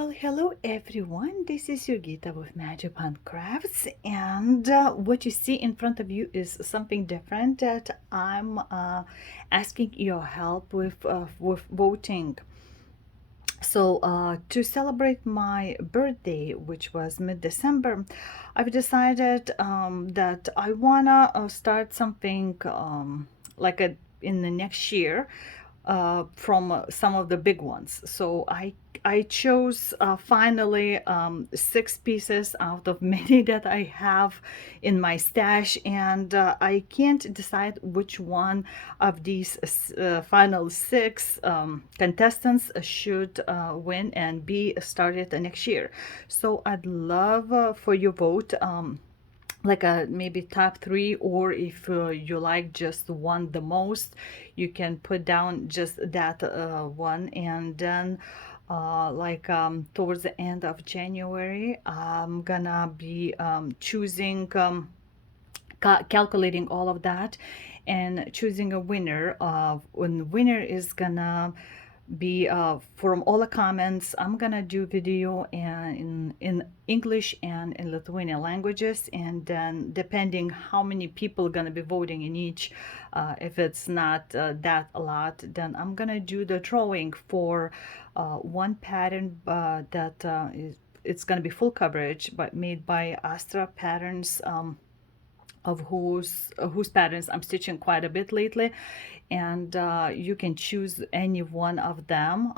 Well, hello everyone. This is Jurgita with Magic Hunt Crafts, and what you see in front of you is something different that I'm asking your help with voting. So, to celebrate my birthday, which was mid-December, I've decided that I wanna start something like a in the next year from some of the big ones. So I chose finally 6 pieces out of many that I have in my stash, and I can't decide which one of these final 6 contestants should win and be started next year. So I'd love for your vote. Like a maybe top 3, or if you like just one the most, you can put down just that one, and then towards the end of January I'm gonna be choosing calculating all of that and choosing a winner. When the winner is gonna be from all the comments. I'm gonna do video and in English and in Lithuanian languages, and then depending how many people are gonna be voting in each, if it's not that a lot, then I'm gonna do the drawing for one pattern that is it's gonna be full coverage, but made by Astra Patterns. Of whose patterns I'm stitching quite a bit lately, and you can choose any one of them.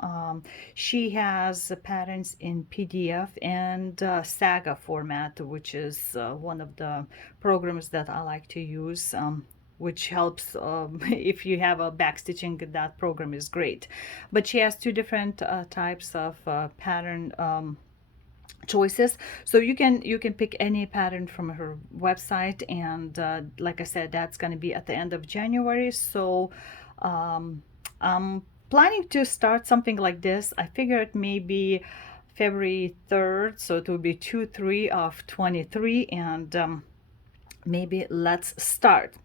She has patterns in PDF and Saga format, which is one of the programs that I like to use. Which helps if you have a backstitching, that program is great. But she has 2 different types of pattern choices, so you can pick any pattern from her website, and like I said, that's going to be at the end of January. So I'm planning to start something like this. I figured maybe February 3rd, so it will be 2/3 of 23, and maybe let's start.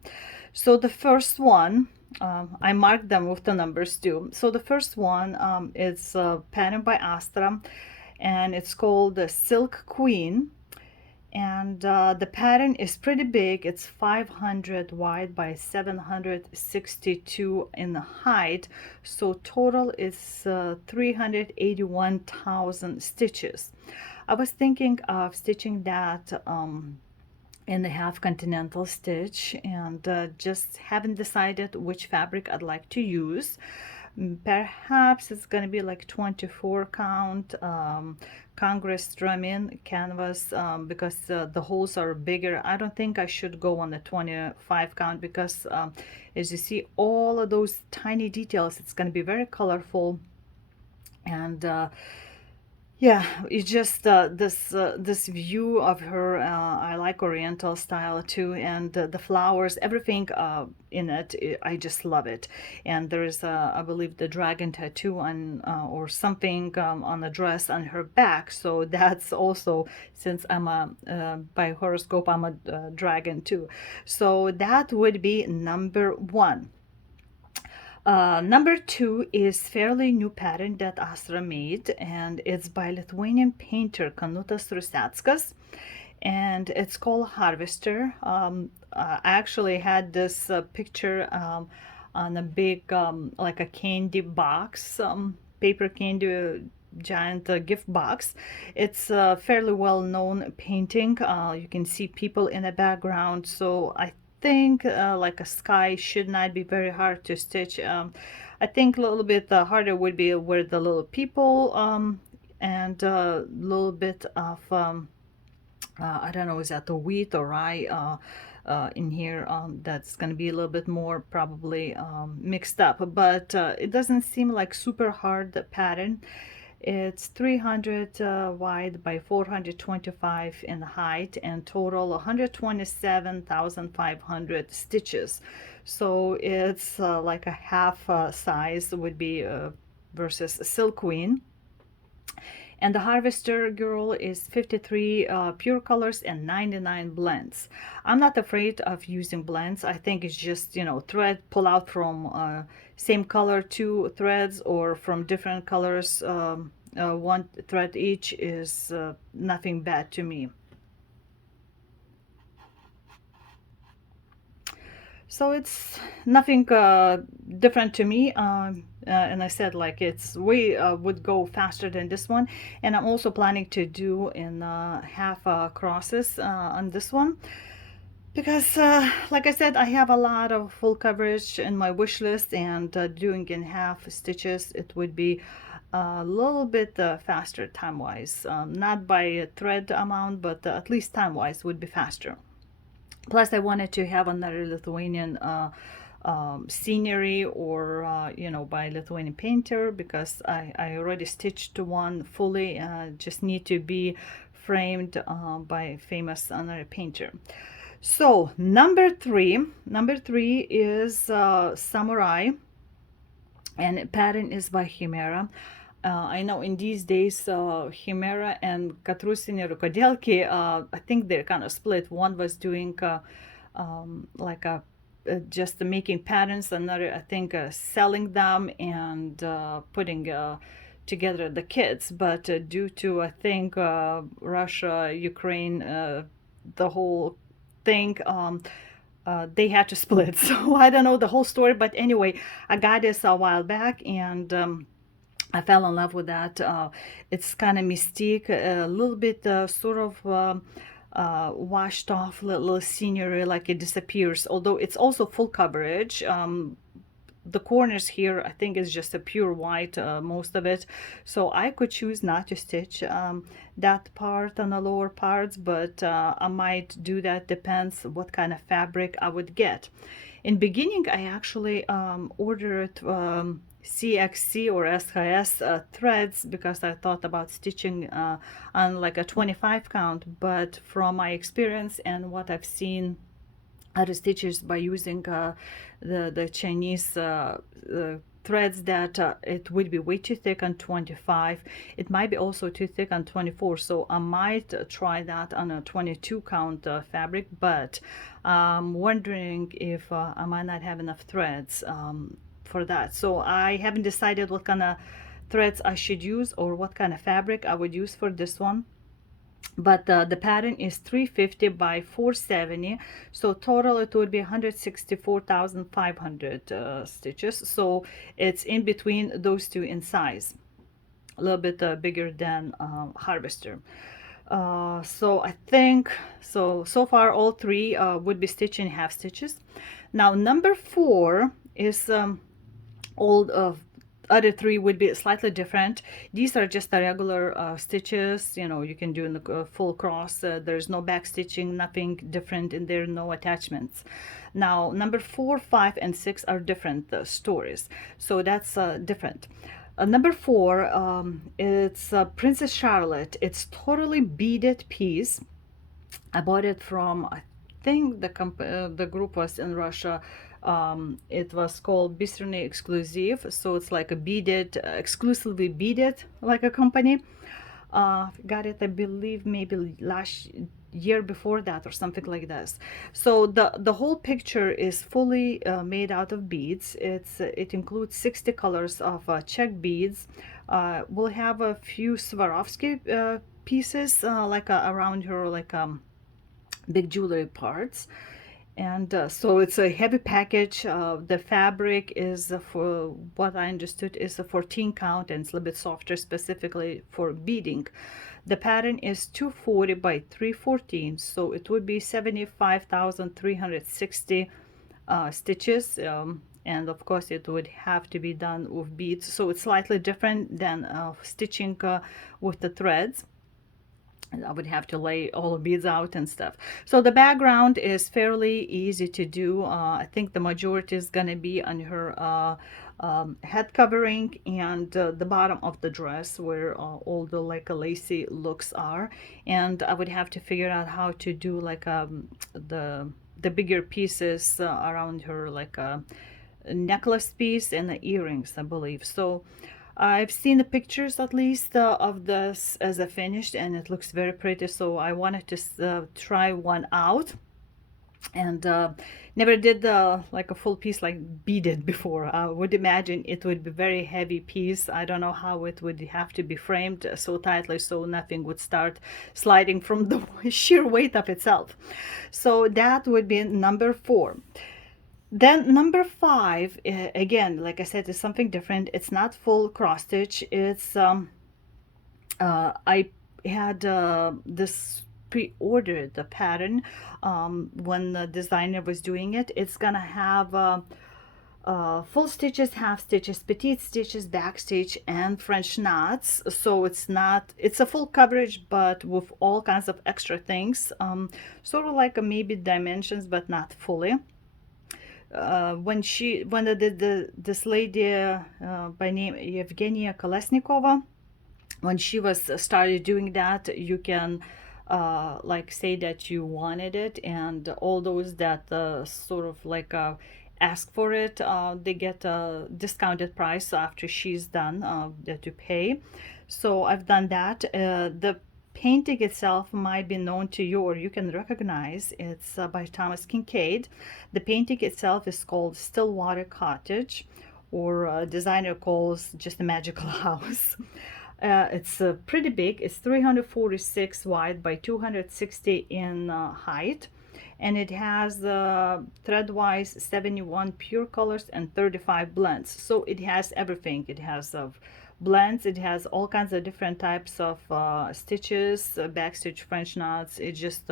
So the first one, I marked them with the numbers too. So the first one is a pattern by Astra, and it's called the Silk Queen. And the pattern is pretty big. It's 500 wide by 762 in the height. So total is 381,000 stitches. I was thinking of stitching that in the half continental stitch, and just haven't decided which fabric I'd like to use. Perhaps it's going to be like 24 count Congress drumming canvas, because the holes are bigger. I don't think I should go on the 25 count, because as you see all of those tiny details, it's going to be very colorful. And yeah, it's just this view of her. I like Oriental style too, and the flowers, everything in it, I just love it. And there is, I believe, the dragon tattoo on or something on the dress on her back. So that's also, since I'm a by horoscope, I'm a dragon too. So that would be number 1. Number 2 is fairly new pattern that Astra made, and it's by Lithuanian painter Kanutas Ruseckas, and it's called Harvester. I actually had this picture on a big, like a candy box, paper candy, giant gift box. It's a fairly well-known painting. You can see people in the background, so I think like a sky should not be very hard to stitch. I think a little bit harder would be where the little people, and a little bit of I don't know, is that the wheat or rye in here? That's going to be a little bit more probably mixed up, but it doesn't seem like super hard pattern. It's 300 wide by 425 in height, and total 127,500 stitches. So it's like a half size would be versus Silk Queen. And the Harvester Girl is 53 pure colors and 99 blends. I'm not afraid of using blends. I think it's just, thread, pull out from same color 2 threads, or from different colors, one thread each is nothing bad to me. So it's nothing different to me. And I said like it's we would go faster than this one, and I'm also planning to do in half crosses on this one because like I said, I have a lot of full coverage in my wish list, and doing in half stitches it would be a little bit faster time wise, not by thread amount, but at least time wise would be faster. Plus I wanted to have another Lithuanian scenery, or by Lithuanian painter, because I already stitched one fully, just need to be framed by famous another painter. So number three is samurai, and pattern is by Chimera. I know in these days, Chimera and Katrusini Rukodelki, I think they're kind of split. One was doing like a just making patterns, another I think selling them and putting together the kits. But due to I think Russia, Ukraine, the whole thing. They had to split. So I don't know the whole story, but anyway, I got this a while back, and I fell in love with that. It's kind of mystique, a little bit sort of washed off little scenery, like it disappears. Although it's also full coverage. The corners here I think is just a pure white, most of it, so I could choose not to stitch that part on the lower parts, but I might do that, depends what kind of fabric I would get. In beginning I actually ordered CXC or SKS threads, because I thought about stitching on like a 25 count, but from my experience and what I've seen other stitches by using the Chinese threads, that it would be way too thick on 25. It might be also too thick on 24, so I might try that on a 22 count fabric, but I'm wondering if I might not have enough threads for that. So I haven't decided what kind of threads I should use or what kind of fabric I would use for this one, but the pattern is 350 by 470, so total it would be 164,500 stitches. So it's in between those two in size, a little bit bigger than harvester. So I think so far all three would be stitched in half stitches. Now number four is all of other three would be slightly different. These are just the regular stitches, you can do in the full cross. There's no back stitching, nothing different in there, no attachments. Now number 4, 5, and 6 are different stories, so that's different. Number 4, it's Princess Charlotte. It's totally beaded piece. I bought it from, I think the group was in Russia. It was called Bistrony Exclusive, so it's like a beaded, exclusively beaded, like a company. Got it, I believe, maybe last year before that or something like this. So the whole picture is fully made out of beads. It includes 60 colors of check beads. We'll have a few Swarovski pieces like around her, like big jewelry parts. And so it's a heavy package. The fabric is, for what I understood, is a 14 count, and it's a little bit softer, specifically for beading. The pattern is 240 by 314, so it would be 75,360 stitches. And of course it would have to be done with beads, so it's slightly different than stitching with the threads. I would have to lay all the beads out and stuff. So the background is fairly easy to do. I think the majority is going to be on her head covering and the bottom of the dress, where all the like lacy looks are. And I would have to figure out how to do like the bigger pieces around her, like a necklace piece and the earrings, I believe. So I've seen the pictures at least of this as a finished, and it looks very pretty, so I wanted to try one out. and never did like a full piece like beaded before. I would imagine it would be very heavy piece. I don't know how it would have to be framed so tightly so nothing would start sliding from the sheer weight of itself. So that would be number 4. Then number 5, again, like I said, is something different. It's not full cross stitch. It's I had this pre-ordered the pattern when the designer was doing it. It's gonna have full stitches, half stitches, petite stitches, back stitch, and French knots. So it's a full coverage, but with all kinds of extra things, sort of like a maybe dimensions, but not fully. This lady by name Evgenia Kolesnikova, when she was started doing that, you can like say that you wanted it, and all those that sort of like ask for it, they get a discounted price after she's done to pay. So I've done that. The painting itself might be known to you, or you can recognize. It's by Thomas Kincaid. The painting itself is called Stillwater Cottage, or designer calls just a magical house. It's pretty big. It's 346 wide by 260 in height, and it has threadwise 71 pure colors and 35 blends. So it has everything. It has blends. It has all kinds of different types of stitches, backstitch, French knots. It just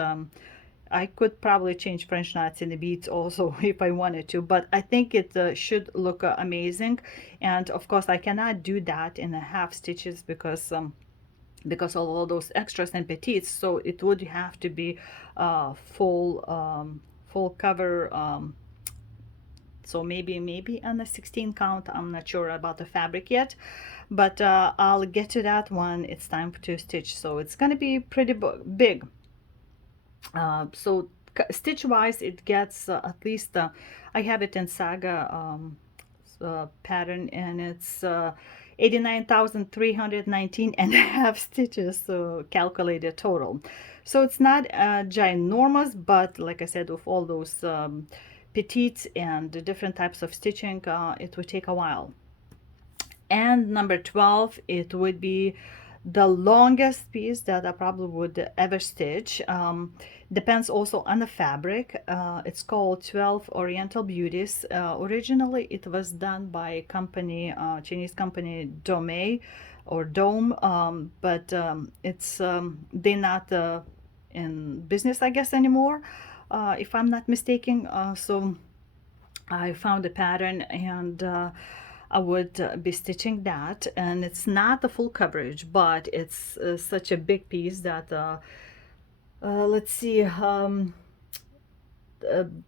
I could probably change French knots in the beads also if I wanted to, but I think it should look amazing. And of course, I cannot do that in a half stitches because of all those extras and petites. So it would have to be full cover. So maybe on the 16 count. I'm not sure about the fabric yet, but I'll get to that when it's time to stitch. So it's gonna be pretty big. So stitch wise it gets at least I have it in Saga pattern, and it's 89,319 and a half stitches, so calculated total. So it's not ginormous, but like I said, with all those petites and the different types of stitching, it would take a while. And number 12, it would be the longest piece that I probably would ever stitch. Depends also on the fabric. It's called 12 Oriental Beauties. Originally it was done by a company, Chinese company Dome or Dome, but it's they're not in business, I guess, anymore, if I'm not mistaken. So I found a pattern, and I would be stitching that, and it's not the full coverage, but it's such a big piece that let's see,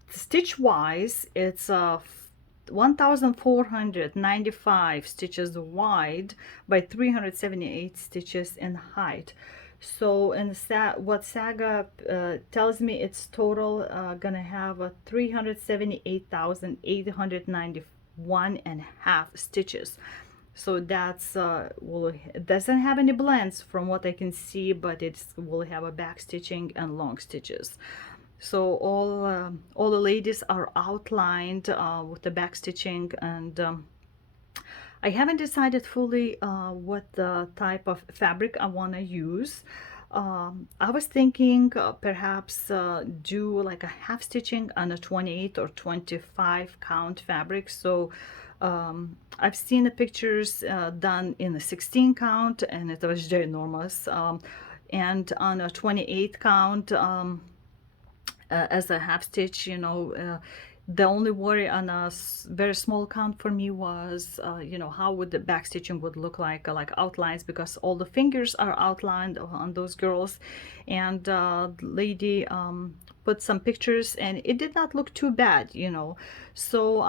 stitch wise it's 1495 stitches wide by 378 stitches in height. So in what Saga tells me, it's total gonna have a 378,891 and a half stitches. So that's will it doesn't have any blends from what I can see, but it will have a back stitching and long stitches. So all the ladies are outlined with the back stitching, and I haven't decided fully what the type of fabric I want to use. I was thinking perhaps do like a half stitching on a 28 or 25 count fabric. So I've seen the pictures done in a 16 count, and it was ginormous. And on a 28 count, as a half stitch, the only worry on a very small count for me was, how would the back stitching would look like outlines, because all the fingers are outlined on those girls, and lady put some pictures, and it did not look too bad. So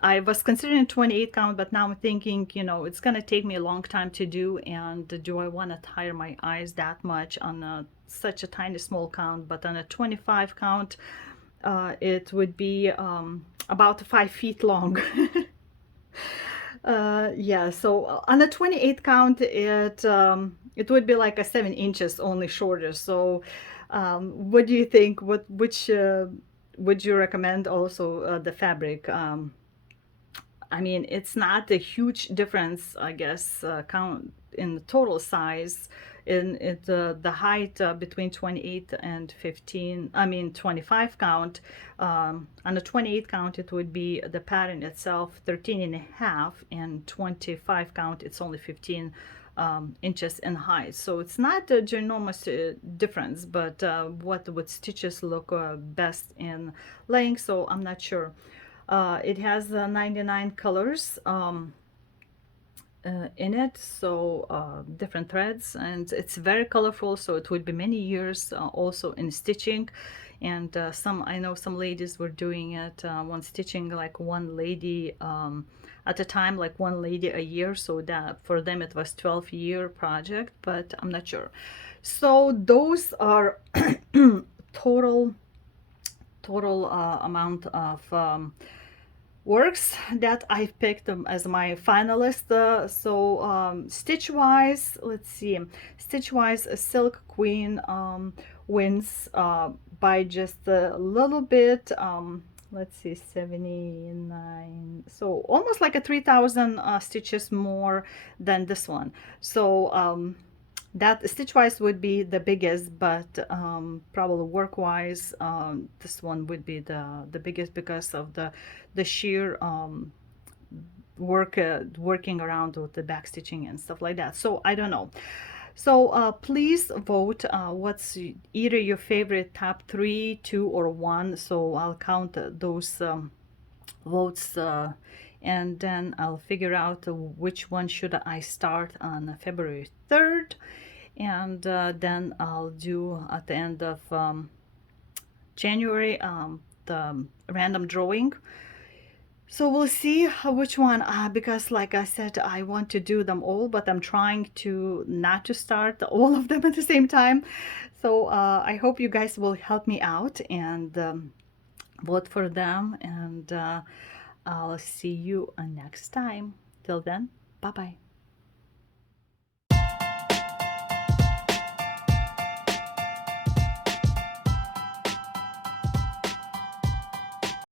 I was considering 28 count, but now I'm thinking, it's gonna take me a long time to do, and do I want to tire my eyes that much on such a tiny small count? But on a 25 count, it would be about 5 feet long. Yeah, so on a 28 count, it would be like a 7 inches only shorter. So What do you think? Which would you recommend also the fabric? I mean, it's not a huge difference, I guess, count in the total size. In it, the height between 28 and 15, I mean 25 count. On the 28 count, it would be the pattern itself 13 and a half, and 25 count, it's only 15 inches in height. So it's not a ginormous difference, but what would stitches look best in length? So I'm not sure. It has 99 colors in it, so different threads, and it's very colorful, so it would be many years also in stitching. And some, I know some ladies were doing it one stitching, like one lady at a time, like one lady a year, so that for them it was 12-year project, but I'm not sure. So those are total amount of works that I picked as my finalist. So stitch wise, let's see, stitch wise, a Silk Queen wins by just a little bit. Let's see, 79, so almost like a 3,000 stitches more than this one. So that stitch wise would be the biggest, but probably work wise this one would be the biggest because of the sheer working around with the back stitching and stuff like that. So I don't know. So please vote what's either your favorite top three, two, or one. So I'll count those votes, and then I'll figure out which one should I start on February 3rd, and then I'll do at the end of January the random drawing. So we'll see which one, because like I said, I want to do them all, but I'm trying to not to start all of them at the same time. So I hope you guys will help me out and vote for them, and I'll see you next time. Till then, bye bye.